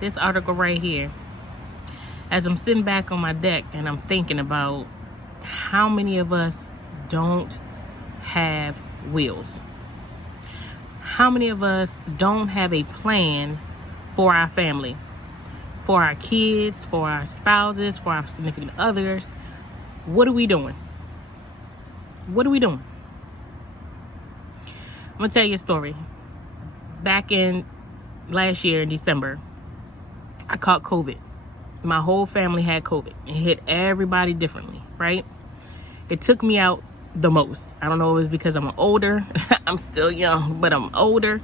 This article right here, as I'm sitting back on my deck and I'm thinking about how many of us don't have wills. How many of us don't have a plan for our family, for our kids, for our spouses, for our significant others? What are we doing? What are we doing? I'm gonna tell you a story. Back in last year in December, I caught COVID. My whole family had COVID. It hit everybody differently, right? It took me out the most. I don't know if it's because I'm older. I'm still young, but I'm older.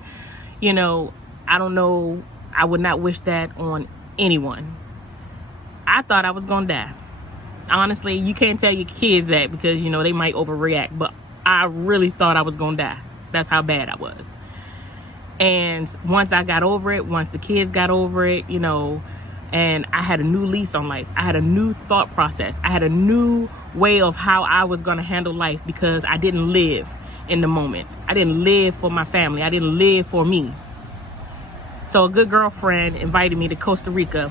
You know, I don't know. I would not wish that on anyone. I thought I was gonna die. Honestly, you can't tell your kids that because, you know, they might overreact, but I really thought I was gonna die. That's how bad I was. And once I got over it, once the kids got over it, you know, and I had a new lease on life. I had a new thought process. I had a new way of how I was going to handle life because I didn't live in the moment. I didn't live for my family. I didn't live for me. So a good girlfriend invited me to Costa Rica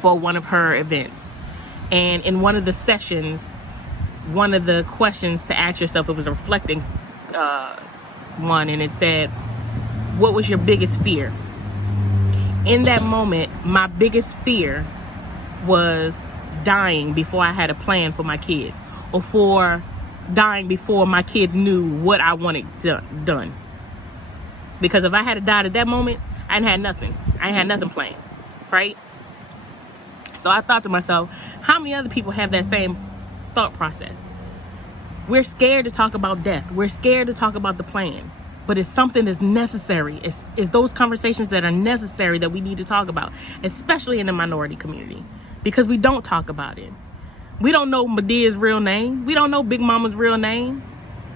for one of her events. And in one of the sessions, one of the questions to ask yourself, it was a reflecting one, and it said, what was your biggest fear? In that moment, my biggest fear was dying before I had a plan for my kids, or for dying before my kids knew what I wanted done. Because if I had died at that moment, I ain't had nothing. I ain't had nothing planned, right? So I thought to myself, how many other people have that same thought process? We're scared to talk about death. We're scared to talk about the plan. But it's something that's necessary. It's those conversations that are necessary that we need to talk about, especially in the minority community, because we don't talk about it. We don't know Medea's real name. We don't know Big Mama's real name.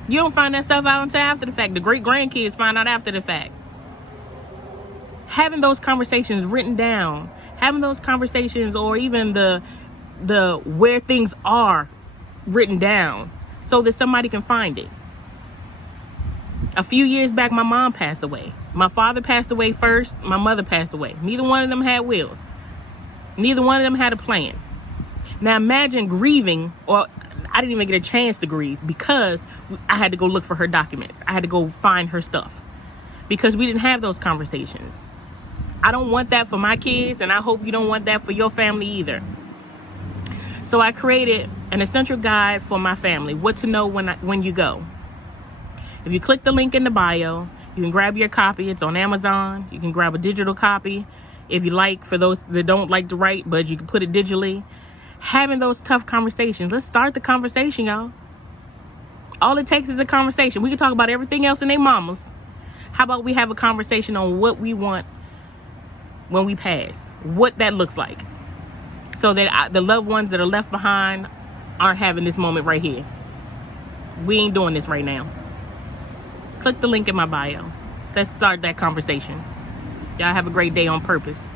You don't find that stuff out until after the fact. The great grandkids find out after the fact. Having those conversations written down, having those conversations, or even the where things are written down so that somebody can find it. A few years back, my mom passed away. My father passed away first. My mother passed away. Neither one of them had wills. Neither one of them had a plan. Now imagine grieving, or I didn't even get a chance to grieve because I had to go look for her documents. I had to go find her stuff because we didn't have those conversations. I don't want that for my kids, and I hope you don't want that for your family either. So I created an essential guide for my family, what to know when you go. If you click the link in the bio, you can grab your copy. It's on Amazon. You can grab a digital copy if you like, for those that don't like to write, but you can put it digitally. Having those tough conversations. Let's start the conversation, y'all. All it takes is a conversation. We can talk about everything else in their mamas. How about we have a conversation on what we want when we pass, what that looks like, so that the loved ones that are left behind aren't having this moment right here. We ain't doing this right now. Click the link in my bio. Let's start that conversation. Y'all have a great day on purpose.